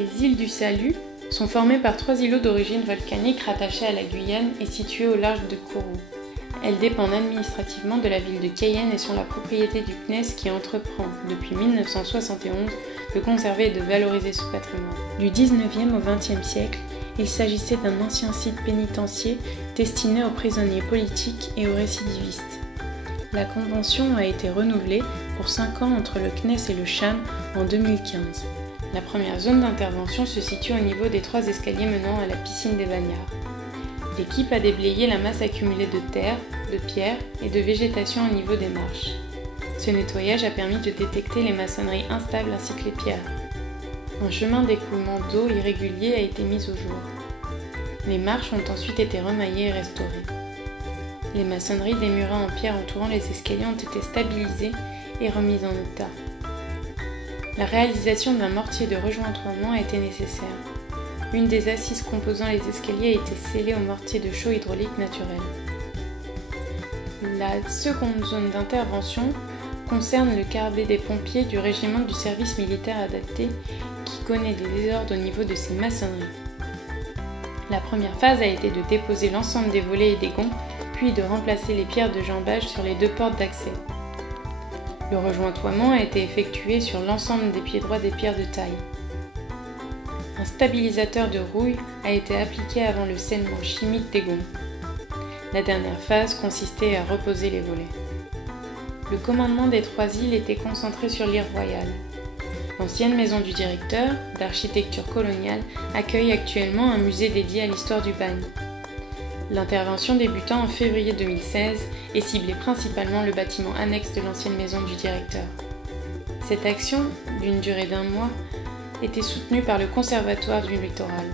Les îles du Salut sont formées par 3 îlots d'origine volcanique rattachés à la Guyane et situés au large de Kourou. Elles dépendent administrativement de la ville de Cayenne et sont la propriété du CNES qui entreprend, depuis 1971, de conserver et de valoriser ce patrimoine. Du 19e au 20e siècle, il s'agissait d'un ancien site pénitentiaire destiné aux prisonniers politiques et aux récidivistes. La convention a été renouvelée pour 5 ans entre le CNES et le CHAM en 2015. La première zone d'intervention se situe au niveau des 3 escaliers menant à la piscine des Bagnards. L'équipe a déblayé la masse accumulée de terre, de pierres et de végétation au niveau des marches. Ce nettoyage a permis de détecter les maçonneries instables ainsi que les pierres. Un chemin d'écoulement d'eau irrégulier a été mis au jour. Les marches ont ensuite été remaillées et restaurées. Les maçonneries des murets en pierre entourant les escaliers ont été stabilisées et remises en état. La réalisation d'un mortier de rejointoiement a été nécessaire. Une des assises composant les escaliers a été scellée au mortier de chaux hydraulique naturel. La seconde zone d'intervention concerne le carbet des pompiers du régiment du service militaire adapté qui connaît des désordres au niveau de ses maçonneries. La première phase a été de déposer l'ensemble des volets et des gonds, puis de remplacer les pierres de jambage sur les 2 portes d'accès. Le rejointoiement a été effectué sur l'ensemble des pieds droits des pierres de taille. Un stabilisateur de rouille a été appliqué avant le scellement chimique des gonds. La dernière phase consistait à reposer les volets. Le commandement des 3 îles était concentré sur l'île Royale. L'ancienne maison du directeur, d'architecture coloniale, accueille actuellement un musée dédié à l'histoire du bagne. L'intervention débutant en février 2016 et ciblait principalement le bâtiment annexe de l'ancienne maison du directeur. Cette action, d'une durée d'1 mois, était soutenue par le Conservatoire du littoral.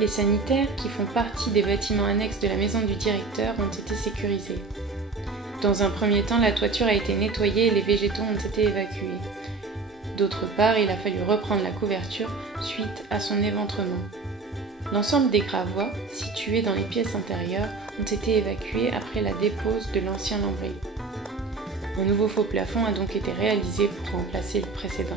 Les sanitaires, qui font partie des bâtiments annexes de la maison du directeur, ont été sécurisés. Dans un premier temps, la toiture a été nettoyée et les végétaux ont été évacués. D'autre part, il a fallu reprendre la couverture suite à son éventrement. L'ensemble des gravois, situés dans les pièces intérieures, ont été évacués après la dépose de l'ancien lambris. Un nouveau faux plafond a donc été réalisé pour remplacer le précédent.